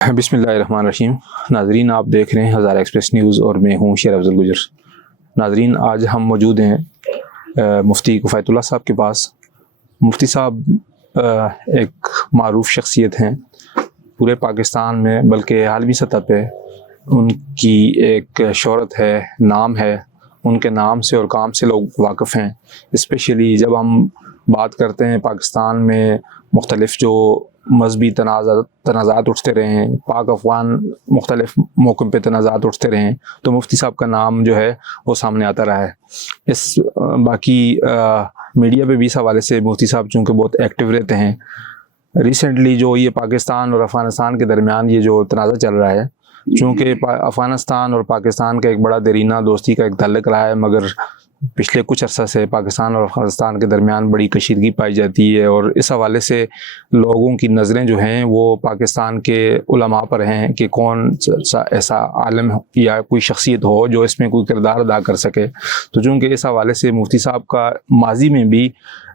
بسم اللہ الرحمن الرحیم۔ ناظرین، آپ دیکھ رہے ہیں ہزارہ ایکسپریس نیوز اور میں ہوں شیر افضل گجر۔ ناظرین، آج ہم موجود ہیں مفتی کفایت اللہ صاحب کے پاس۔ مفتی صاحب ایک معروف شخصیت ہیں پورے پاکستان میں، بلکہ عالمی سطح پہ ان کی ایک شہرت ہے، نام ہے۔ ان کے نام سے اور کام سے لوگ واقف ہیں۔ اسپیشلی جب ہم بات کرتے ہیں پاکستان میں مختلف جو مذہبی تنازعات اٹھتے رہے ہیں، پاک افغان مختلف موقع پہ تنازعات اٹھتے رہے ہیں، تو مفتی صاحب کا نام جو ہے وہ سامنے آتا رہا ہے۔ باقی میڈیا پہ بھی اس حوالے سے مفتی صاحب چونکہ بہت ایکٹیو رہتے ہیں۔ ریسنٹلی جو یہ پاکستان اور افغانستان کے درمیان یہ جو تنازع چل رہا ہے، چونکہ افغانستان اور پاکستان کا ایک بڑا دیرینہ دوستی کا ایک تعلق رہا ہے، مگر پچھلے کچھ عرصہ سے پاکستان اور افغانستان کے درمیان بڑی کشیدگی پائی جاتی ہے، اور اس حوالے سے لوگوں کی نظریں جو ہیں وہ پاکستان کے علماء پر ہیں کہ کون سا ایسا عالم یا کوئی شخصیت ہو جو اس میں کوئی کردار ادا کر سکے۔ تو چونکہ اس حوالے سے مفتی صاحب کا ماضی میں بھی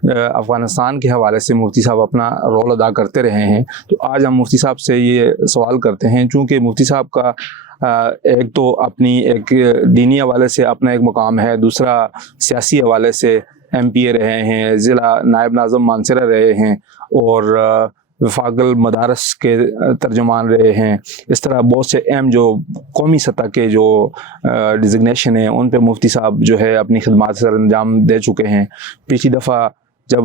افغانستان کے حوالے سے مفتی صاحب اپنا رول ادا کرتے رہے ہیں، تو آج ہم مفتی صاحب سے یہ سوال کرتے ہیں، چونکہ مفتی صاحب کا ایک تو اپنی ایک دینی حوالے سے اپنا ایک مقام ہے، دوسرا سیاسی حوالے سے ایم پی اے رہے ہیں، ضلع نائب ناظم مانسرہ رہے ہیں، اور وفاق المدارس کے ترجمان رہے ہیں۔ اس طرح بہت سے اہم جو قومی سطح کے جو ڈیزگنیشن ہیں ان پہ مفتی صاحب جو ہے اپنی خدمات سر انجام دے چکے ہیں۔ پچھلی دفعہ جب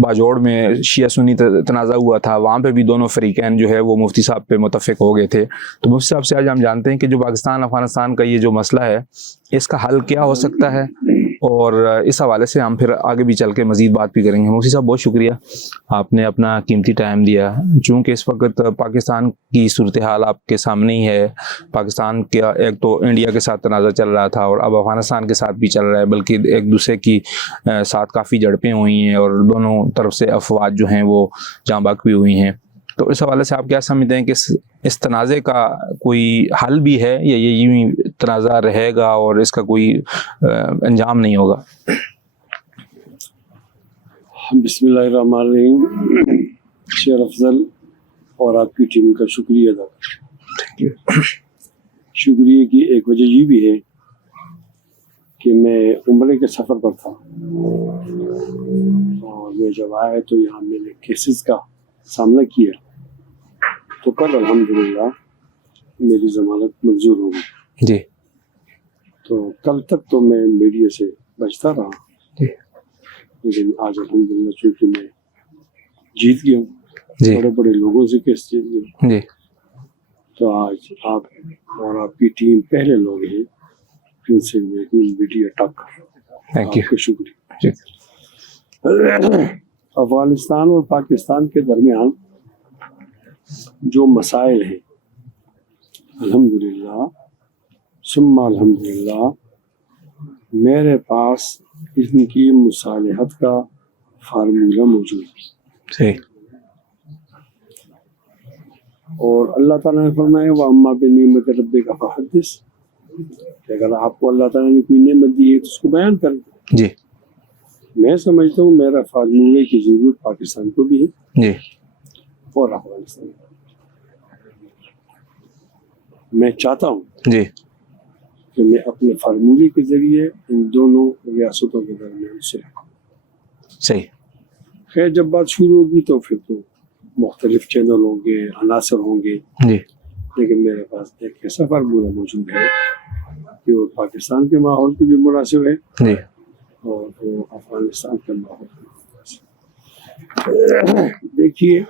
باجوڑ میں شیعہ سنی تنازع ہوا تھا، وہاں پہ بھی دونوں فریقین جو ہے وہ مفتی صاحب پہ متفق ہو گئے تھے۔ تو مفتی صاحب سے آج ہم جانتے ہیں کہ جو پاکستان افغانستان کا یہ جو مسئلہ ہے، اس کا حل کیا ہو سکتا ہے، اور اس حوالے سے ہم پھر آگے بھی چل کے مزید بات بھی کریں گے۔ مفتی صاحب، بہت شکریہ، آپ نے اپنا قیمتی ٹائم دیا۔ چونکہ اس وقت پاکستان کی صورتحال آپ کے سامنے ہی ہے۔ پاکستان کا ایک تو انڈیا کے ساتھ تنازع چل رہا تھا، اور اب افغانستان کے ساتھ بھی چل رہا ہے، بلکہ ایک دوسرے کی ساتھ کافی جھڑپیں ہوئی ہیں، اور دونوں طرف سے افواج جو ہیں وہ جاں بحق بھی ہوئی ہیں۔ تو اس حوالے سے آپ کیا سمجھتے ہیں کہ اس تنازع کا کوئی حل بھی ہے، یا یہ یوں ہی تنازع رہے گا اور اس کا کوئی انجام نہیں ہوگا؟ بسم اللہ الرحمن الرحیم۔ شیر افضل اور آپ کی ٹیم کا شکریہ ادا کرتا ہوں۔ شکریہ کی ایک وجہ یہ بھی ہے کہ میں عمرے کے سفر پر تھا، اور میں جب آیا تو یہاں میں نے کیسز کا سامنا کیا، تو کل الحمدللہ میری ضمانت منظور ہو گئی۔ جی۔ تو کل تک تو میں میڈیا سے بچتا رہا، جی۔ لیکن آج الحمدللہ چونکہ میں جیت گیا ہوں، جی۔ بڑے بڑے لوگوں سے کیس جیت گیا، جی۔ تو آج آپ اور آپ کی ٹیم پہلے لوگ ہیں جن سے میں میڈیا ٹاک کر رہا ہوں۔ Thank you. آپ کا شکریہ۔ افغانستان اور پاکستان کے درمیان جو مسائل ہیں، الحمدللہ ثم الحمدللہ میرے پاس ان کی مصالحت کا فارمولہ موجود ہے۔ صحیح۔ اور اللہ تعالیٰ نے فرمایا وَأَمَّا بِنِعْمَتِ رَبِّكَ فَحَدِّثْ، کہ اگر آپ کو اللہ تعالیٰ نے کوئی نعمت دی ہے تو اس کو بیان کر دیں۔ جی۔ میں سمجھتا ہوں میرا فارمولے کی ضرورت پاکستان کو بھی ہے، جی۔ اور افغانستان کو۔ میں چاہتا ہوں جی۔ کہ میں اپنے فارمولے کے ذریعے ان دونوں ریاستوں کے درمیان صلح۔ صحیح۔ خیر، جب بات شروع ہوگی تو پھر تو مختلف چینل ہوں گے، عناصر ہوں گے، جی۔ لیکن میرے پاس ایک ایسا فارمولہ موجود ہے کہ وہ پاکستان کے ماحول کی بھی مناسب ہے، جی۔ اور وہ افغانستان کے ماحول کی بھی مناسب ہے۔ دیکھیے،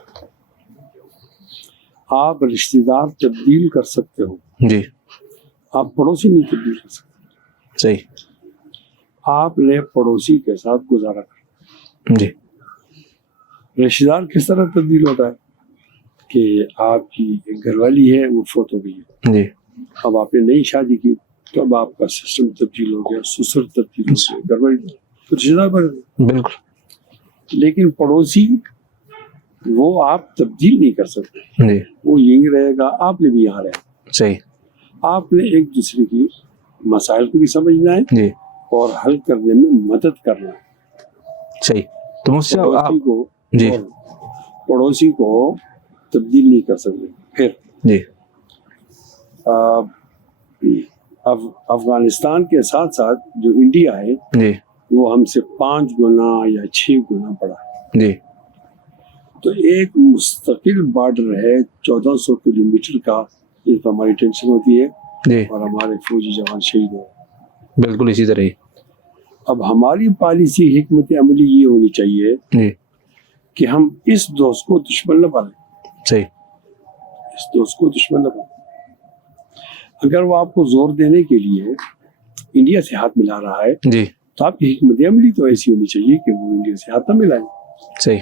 آپ رشتہ دار تبدیل کر سکتے ہو، جی۔ آپ پڑوسی نہیں تبدیل کر سکتے۔ صحیح۔ آپ نے پڑوسی کے ساتھ گزارا کر، جی۔ رشتہ دار کس طرح تبدیل ہوتا ہے کہ آپ کی ایک گھر والی ہے، وہ فوت ہو گئی ہے، جی۔ اب آپ نے نئی شادی کی تو اب آپ کا سسٹم تبدیل ہو گیا، سسر تبدیل ہو گیا، گھر والی تو رشتہ دار بن گئے۔ بالکل۔ لیکن پڑوسی وہ آپ تبدیل نہیں کر سکتے، جی۔ وہ یہیں رہے گا، آپ نے بھی یہاں رہنا۔ صحیح۔ آپ نے ایک دوسرے کی مسائل کو بھی سمجھنا ہے جی۔ اور حل کرنے میں مدد کرنا ہے۔ صحیح۔ تو مجھ سے پڑوسی کو جی۔ پڑوسی کو تبدیل نہیں کر سکتے۔ پھر جی افغانستان کے ساتھ ساتھ جو انڈیا ہے جی وہ ہم سے 5 گنا یا 6 گنا بڑا ہے. جی تو ایک مستقل بارڈر ہے 1400 کلومیٹر کا، جس پر ہماری ٹینشن ہوتی ہے جی اور ہمارے فوجی جوان شہید ہوئے. بالکل اسی طرح ہی. اب ہماری پالیسی حکمت عملی یہ ہونی چاہیے جی کہ ہم اس دوست کو دشمن نہ بنائیں، صحیح. اس دوست کو دشمن نہ بنائیں. اگر وہ آپ کو زور دینے کے لیے انڈیا سے ہاتھ ملا رہا ہے جی تو آپ کی حکمت عملی تو ایسی ہونی چاہیے کہ وہ انڈیا سے ہاتھ نہ ملائیں. صحیح.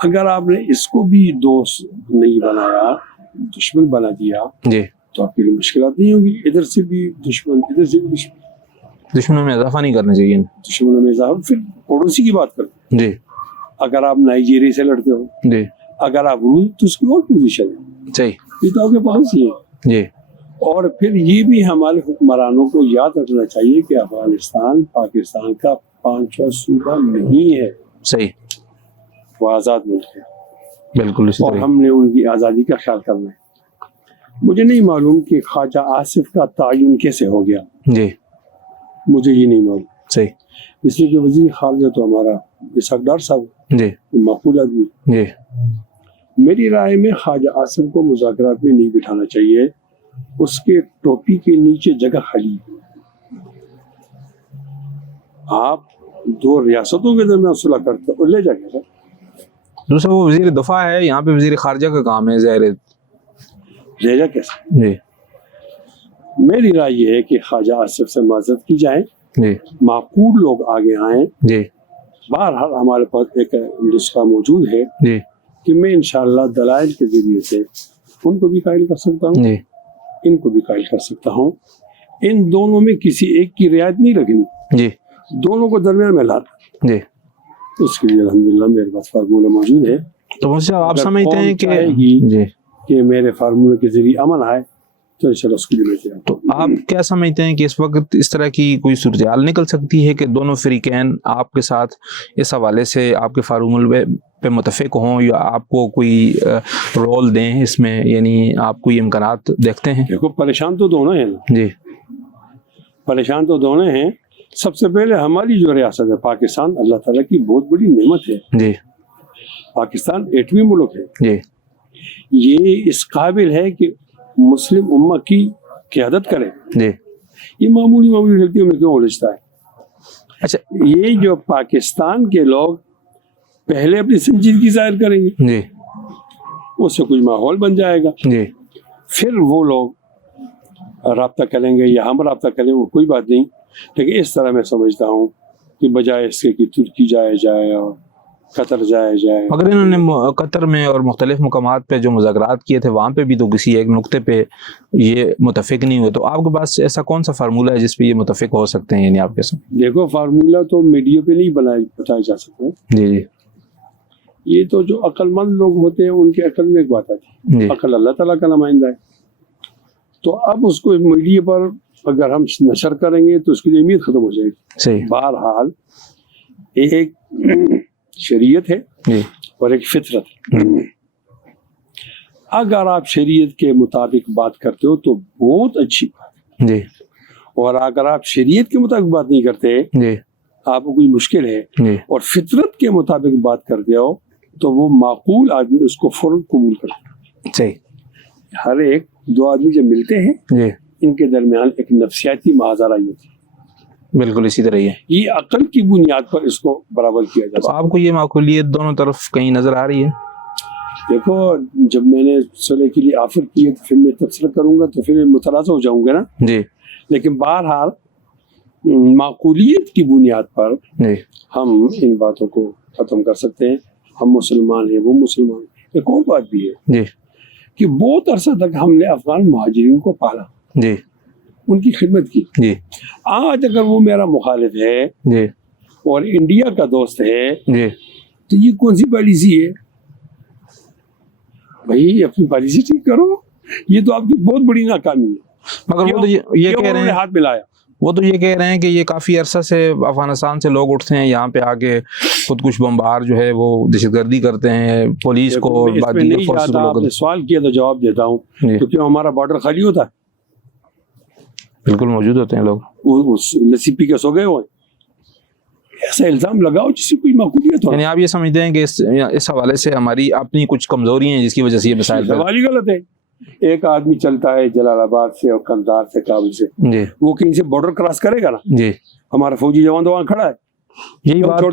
اگر آپ نے اس کو بھی دوست نہیں بنایا، دشمن بنا دیا، جی تو آپ کے لیے مشکلات نہیں ہوگی. ادھر سے بھی دشمن، ادھر سے بھی دشمن. دشمنوں میں اضافہ نہیں کرنا چاہیے. دشمنوں میں اضافہ. پھر پڑوسی کی بات کرتے جی اگر آپ نائجیریا سے لڑتے ہو، جی اگر آپ روس تو اس کی اور پوزیشن ہے، صحیح. یہ تو آپ کے پاس ہی ہے. جی اور پھر یہ بھی ہمارے حکمرانوں کو یاد رکھنا چاہیے کہ افغانستان پاکستان کا 5واں صوبہ نہیں ہے، صحیح. وہ آزاد ملک ہے بالکل اسی اور طرح. ہم نے ان کی آزادی کا خیال کرنا ہے. مجھے نہیں معلوم کہ خواجہ آصف کا تعین کیسے ہو گیا، جی مجھے یہ نہیں معلوم. صحیح. اس لیے کہ وزیر خارجہ تو ہمارا اسحاق ڈار صاحب جی معقول آدمی. جی میری رائے میں خواجہ آصف کو مذاکرات میں نہیں بٹھانا چاہیے. اس کے ٹوپی کے نیچے جگہ خالی ہے. آپ 2 ریاستوں کے درمیان صلح کرتے ہو، لے جائیں گے. دوسرا وہ وزیر دفاع ہے، یہاں پہ وزیر خارجہ کا کام ہے ظاہر ہے. لے جا کیسے؟ جی میری رائے یہ ہے کہ خواجہ آصف سے معذرت کی جائے، جی معقول لوگ آگے آئیں. جی بہرحال ہمارے پاس ایک نسخہ موجود ہے جی کہ میں انشاءاللہ دلائل کے ذریعے سے ان کو بھی قائل کر سکتا ہوں، جی ان کو بھی قائل کر سکتا ہوں. ان دونوں میں کسی ایک کی رعایت نہیں رکھنی، جی دونوں کو درمیان میں لانا. جی. اس کے لیے الحمدللہ میرے پاس فارمولہ موجود ہے. تو مجھ سے آپ اگر سمجھتے ہیں قوم کہ چاہے گی جی کہ میرے فارمولے کے ذریعے امن آئے تو انشاءاللہ اس کے لیے میں تیار ہوں. تو آپ کیا سمجھتے ہیں کہ اس وقت اس طرح کی کوئی صورتحال نکل سکتی ہے کہ دونوں فریقین آپ کے ساتھ اس حوالے سے آپ کے فارمولے پہ متفق ہوں یا آپ کو کوئی رول دیں اس میں، یعنی آپ کوئی امکانات دیکھتے ہیں؟ دیکھو پریشان تو دونوں ہیں نا، جی پریشان تو دونوں ہیں. سب سے پہلے ہماری جو ریاست ہے پاکستان، اللہ تعالیٰ کی بہت بڑی نعمت ہے. جی پاکستان 8ویں ملک ہے. جی یہ اس قابل ہے کہ مسلم امہ کی قیادت کرے. جی. یہ معمولی غلطیوں میں کیوں الجھتا ہے؟ اچھا. یہ جو پاکستان کے لوگ پہلے اپنی سنجیدگی ظاہر کریں گے، جی اس سے کچھ ماحول بن جائے گا، جی پھر وہ لوگ رابطہ کریں گے یا ہم رابطہ کریں، وہ کوئی بات نہیں. لیکن اس طرح میں سمجھتا ہوں کہ بجائے اس کے کہ ترکی جائے اور قطر جائے. مگر انہوں نے قطر میں اور مختلف مقامات پہ جو مذاکرات کیے تھے وہاں پہ بھی تو کسی ایک نقطے پہ یہ متفق نہیں ہوئے. تو آپ کے پاس ایسا کون سا فارمولہ ہے جس پہ یہ متفق ہو سکتے ہیں؟ یعنی آپ کے ساتھ دیکھو فارمولہ تو میڈیا پہ نہیں بتایا جا سکتا. جی جی. یہ تو جو عقل مند لوگ ہوتے ہیں ان کے عقل میں ایک بات آتی ہے، جی عقل اللہ تعالیٰ کا نمائندہ ہے. تو اب اس کو میڈیا پر اگر ہم نشر کریں گے تو اس کی اہمیت ختم ہو جائے گی. صحیح. بہرحال ایک شریعت ہے جی اور ایک فطرت ہے. اگر آپ شریعت کے مطابق بات کرتے ہو تو بہت اچھی بات ہے، جی. اور اگر آپ شریعت کے مطابق بات نہیں کرتے، جی آپ کو کوئی مشکل ہے، جی. اور فطرت کے مطابق بات کرتے ہو تو وہ معقول آدمی اس کو فوراً قبول کرتا ہے. صحیح. ہر ایک 2 آدمی جب ملتے ہیں جی ان کے درمیان ایک نفسیاتی معاذرہ ہوتی ہے. بالکل اسی طرح ہی ہے. یہ عقل کی بنیاد پر اس کو برابر کیا جاتا تو آپ کو یہ معقولیت دونوں طرف کہیں نظر آ رہی ہے؟ دیکھو جب میں نے صلح کے لیے آفر کی ہے تو پھر میں تبصرہ کروں گا تو پھر متنازع ہو جاؤں گا نا. جی. لیکن بہرحال معقولیت کی بنیاد پر جی ہم ان باتوں کو ختم کر سکتے ہیں. ہم مسلمان ہیں، وہ مسلمان ہیں. ایک اور بات بھی ہے جی کہ بہت عرصہ تک ہم نے افغان مہاجرین کو پالا، جی ان کی خدمت کی. جی آج اگر وہ میرا مخالف ہے جی اور انڈیا کا دوست ہے جی. تو یہ کون سی پالیسی ہے بھائی؟ اپنی پالیسی ٹھیک کرو. یہ تو آپ کی بہت بڑی ناکامی ہے. مگر وہ تو یہ کہہ رہے ہیں، ہاتھ ملایا. وہ تو یہ کہہ رہے ہیں کہ یہ کافی عرصہ سے افغانستان سے لوگ اٹھتے ہیں یہاں پہ آ کے خود کچھ بمبار جو ہے وہ دہشت گردی کرتے ہیں پولیس کو اور اس پہ نہیں جاتا، آپ نے سوال کیا تو جواب دیتا ہوں. تو کیوں ہمارا بارڈر خالی ہوتا ہے؟ بالکل موجود ہوتے ہیں لوگ. لسی پی کے سو گئے ہوئے. ایسا الزام لگاؤ جس سے کوئی معقولیت ہو. یعنی آپ یہ سمجھتے ہیں کہ اس حوالے سے ہماری اپنی کچھ کمزوری ہیں جس کی وجہ سے یہ مسائل سوال ہی غلط ہے. ایک آدمی چلتا ہے جلال آباد سے اور کندھار سے کابل سے، جی وہ کہیں سے بارڈر کراس کرے گا نا. جی ہمارا فوجی جوان تو وہاں کھڑا ہے. یہی بات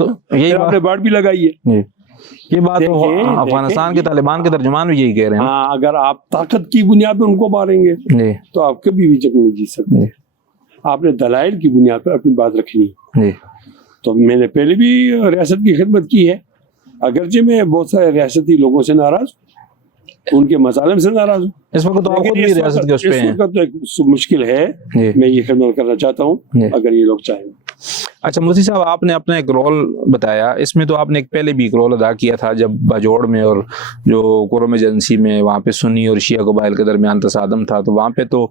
آپ نے باڑ بھی لگائی ہے. یہ بات افغانستان کے طالبان کے ترجمان بھی یہی کہہ رہے ہیں. ہاں، اگر آپ طاقت کی بنیاد پہ ان کو ماریں گے جی تو آپ کبھی بھی جنگ نہیں جیت سکتے. آپ نے دلائل کی بنیاد پر اپنی بات رکھنی. جی تو میں نے پہلے بھی ریاست کی خدمت کی ہے، اگرچہ میں بہت سارے ریاستی لوگوں سے ناراض ہوں، ان کے مظالم سے ناراض ہوں. اس وقت تو آپ خود بھی ریاست کے اس پہ ہیں. اس وقت تو ایک مشکل ہے. میں یہ خدمت کرنا چاہتا ہوں اگر یہ لوگ چاہیں. اچھا مفتی صاحب، آپ نے اپنا ایک رول بتایا، اس میں تو آپ نے پہلے بھی ایک رول ادا کیا تھا جب باجوڑ میں اور جو قرم ایجنسی میں وہاں پہ سنی اور شیعہ قبائل کے درمیان تصادم تھا، تو وہاں پہ تو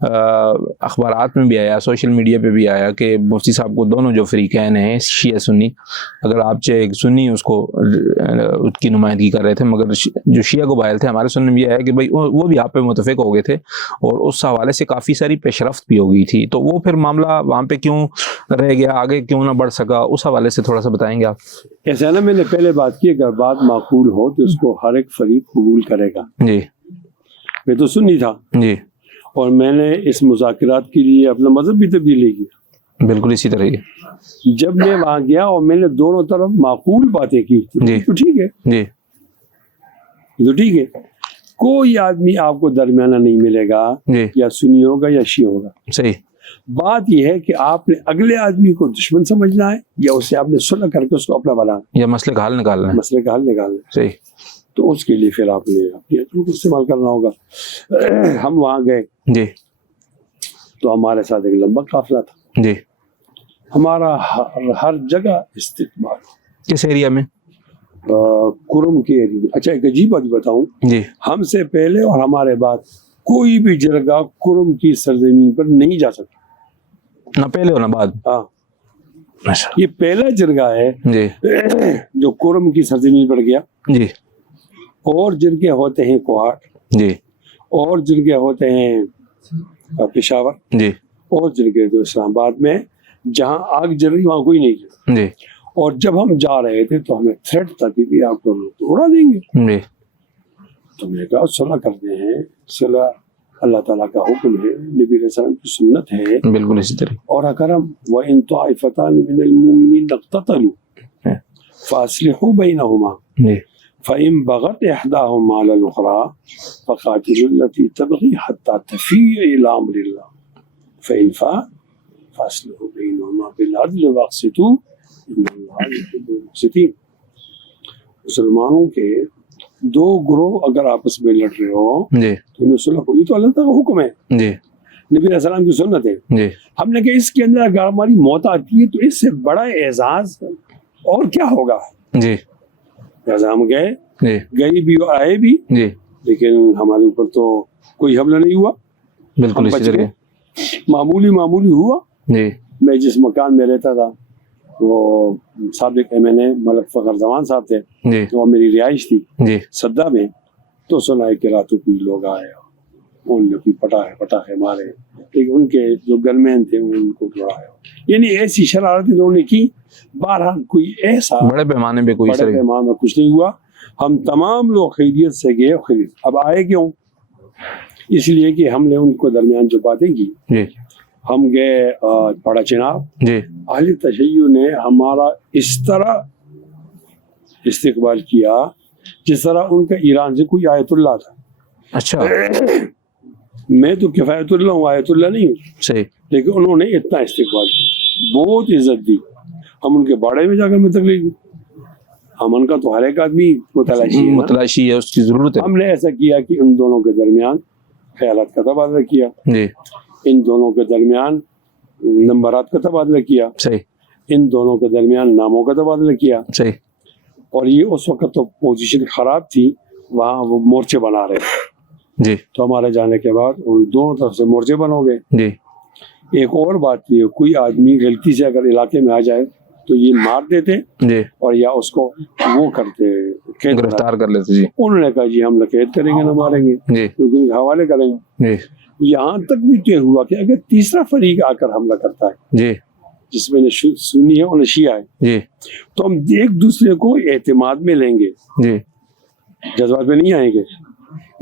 اخبارات میں بھی آیا، سوشل میڈیا پہ بھی آیا کہ مفتی صاحب کو دونوں جو فریقین ہیں شیعہ سنی، اگر آپ چاہے ایک سنی اس کو اس کی نمائندگی کر رہے تھے، مگر جو شیعہ قبائل تھے ہمارے سننے میں یہ آیا کہ بھائی وہ بھی آپ پہ متفق ہو گئے تھے اور اس حوالے سے کافی ساری پیش رفت بھی ہو گئی تھی. تو وہ پھر معاملہ وہاں پہ کیوں رہ گیا، آگے کیوں نہ بڑھ سکا، اس حوالے سے تھوڑا سا بتائیں گے آپ؟ ایسا نا، میں نے پہلے بات کی، اگر بات معقول ہو تو اس کو ہر ایک فریق قبول کرے گا. جی میں تو سنی تھا جی، اور میں نے اس مذاکرات کے لیے اپنا مذہب بھی تبدیل کیا. بالکل اسی طرح ہی. جب میں وہاں گیا اور میں نے دونوں طرف معقول باتیں کی جی تو ٹھیک ہے. جی تو ٹھیک ہے، کوئی آدمی آپ کو درمیانہ نہیں ملے گا، جی یا سنی ہوگا یا شیعہ ہوگا. صحیح. بات یہ ہے کہ آپ نے اگلے آدمی کو دشمن سمجھنا ہے یا اسے آپ نے صلح کر کے اس کو اپنا بنانا، یا مسئلے کا حل نکالنا ہے. مسئلے کا حل نکالنا ہے. صحیح. تو اس کے لیے پھر آپ نے اپنی عقل کو استعمال کرنا ہوگا. ہم وہاں گئے جی تو ہمارے ساتھ ایک لمبا قافلہ تھا. جی. ہمارا ہر جگہ استقبال. کس ایریا میں؟ کرم کے ایریا میں. اچھا، ایک عجیب بات بتاؤں، جی ہم سے پہلے اور ہمارے بعد کوئی بھی جرگہ کرم کی سرزمین پر نہیں جا سکتا، نہ پہلے اور نہ بعد. ہاں، یہ پہلا جرگہ ہے جی جو کرم کی سرزمین پر گیا. جی. اور جرگے ہوتے ہیں کوہاٹ، جی اور جرگے ہوتے ہیں پشاور، جی اور جرگے تو اسلام آباد میں جہاں آگ جل رہی وہاں کوئی نہیں گیا. جی. اور جب ہم جا رہے تھے تو ہمیں تھریٹ تھا کہ بھی آپ کو توڑا دیں گے. جی. تو میں نے کہا صلح کرتے ہیں، صلح اللہ تعالیٰ کا حکم ہے، نبی علیہ السلام کی سنت ہے. بالکل اسی طرح. اور اگر ہم وَإِن طَائِفَتَانِ مِنَ الْمُؤْمِنِينَ اقْتَتَلُوا فَأَصْلِحُوا بَيْنَهُمَا فَإِن بَغَتْ إِحْدَاهُمَا عَلَى الْأُخْرَى فَقَاتِلُوا الَّتِي تَبْغِي حَتَّى تَفِيءَ إِلَىٰ أَمْرِ اللَّهِ فَإِن فَاءَتْ فَأَصْلِحُوا بَيْنَهُمَا بِالْعَدْلِ وَأَقْسِطُوا إِنَّ اللَّهَ يُحِبُّ الْمُقْسِطِينَ. مسلمانوں کے دو گروہ اگر آپس میں لڑ رہے ہو جی تو انہیں صلح ہوئی، تو اللہ تعالیٰ کا حکم ہے، جی نبی علیہ السلام کی سنت ہے. جی. ہم نے کہا اس کے اندر اگر ہماری موت آتی ہے تو اس سے بڑا اعزاز اور کیا ہوگا. جی لہٰذا ہم گئے، جی گئے بھی اور آئے بھی، جی. لیکن ہمارے اوپر تو کوئی حملہ نہیں ہوا. بالکل اسی طرح. معمولی ہوا. جی. میں جس مکان میں رہتا تھا وہ سابق MNA ملک فخر زمان صاحب تھے، جی وہ میری رہائش تھی جی. صدہ میں. تو سنا ہے کہ راتوں کوئی لوگ آئے، ان نے کوئی پٹاخے مارے، لیکن ان کے جو گنمین تھے ان کو دوڑایا. یعنی ایسی شرارتیں انہوں نے کی. بہرحال کوئی ایسا بڑے پیمانے پہ کوئی بڑے پیمانے میں کچھ نہیں ہوا. ہم تمام لوگ خیریت سے گئے. اب آئے کیوں؟ اس لیے کہ ہم نے ان کو درمیان جو باتیں کی. جی. ہم گئے بڑا چناب. جی. اہل تشیع نے ہمارا اس طرح استقبال کیا جس طرح ان کا ایران سے کوئی آیت اللہ تھا. اچھا. میں تو کفایت اللہ ہوں، آیت اللہ نہیں ہوں. صحیح. لیکن انہوں نے اتنا استقبال کیا، بہت عزت دی. ہم ان کے باڑے میں جا کر میں تقریر کی. امن کا تو ہر ایک آدمی متلاشی ہے، اس کی ضرورت ہے. ہم نے ایسا کیا کہ ان دونوں کے درمیان خیالات کا تبادلہ کیا. جی. ان دونوں کے درمیان نمبرات کا تبادلہ کیا. صحیح. ان دونوں کے درمیان ناموں کا تبادلہ کیا. صحیح. اور یہ اس وقت تو پوزیشن خراب تھی، وہاں وہ مورچے بنا رہے تھے. جی. تو ہمارے جانے کے بعد ان دونوں طرف سے مورچے بن ہو گئے. جی. ایک اور بات یہ، کوئی آدمی غلطی سے اگر علاقے میں آ جائے تو یہ مار دیتے جی اور یا اس کو وہ کرتے قید گرفتار کر لیتے جی انہوں نے کہا جی ہم نہ قید کریں گے نہ ماریں گے، جی لیکن حوالے کریں گے۔ جی یہاں تک بھی طے ہوا کہ اگر تیسرا فریق آ کر حملہ کرتا ہے جی جس میں نہ سنی ہے اور نہ شیعہ ہے، جی تو ہم ایک دوسرے کو اعتماد میں لیں گے، جی جذبات میں نہیں آئیں گے۔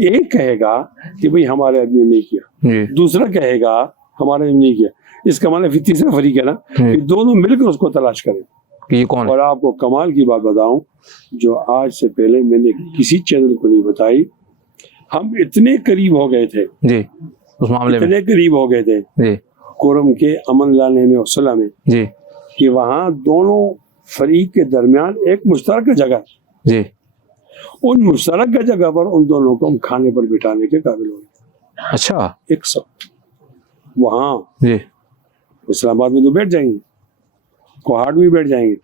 ایک کہے گا کہ بھئی ہمارے آدمی نے نہیں کیا، جی دوسرا کہے گا ہمارے آدمی نے نہیں کیا، اس کا مطلب پھر تیسرا فریق ہے نا، پھر دونوں مل کر اس کو تلاش کریں۔ کہ یہ کون ہے؟ اور آپ کو کمال کی بات بتاؤں جو آج سے پہلے میں نے کسی چینل کو نہیں بتائی، ہم اتنے قریب ہو گئے تھے، جی اس معاملے میں اتنے قریب ہو گئے تھے جی کورم کے امن لانے میں اور صلح میں جی کہ وہاں دونوں فریق کے درمیان ایک مشترکہ جگہ، جی ان مشترکہ جگہ پر ان دونوں کو ہم کھانے پر بٹھانے کے قابل ہو گئے، اچھا ایک سب وہاں جی اسلام آباد میں تو بیٹھ جائیں گے، کوہاٹ میں بیٹھ جائیں گے،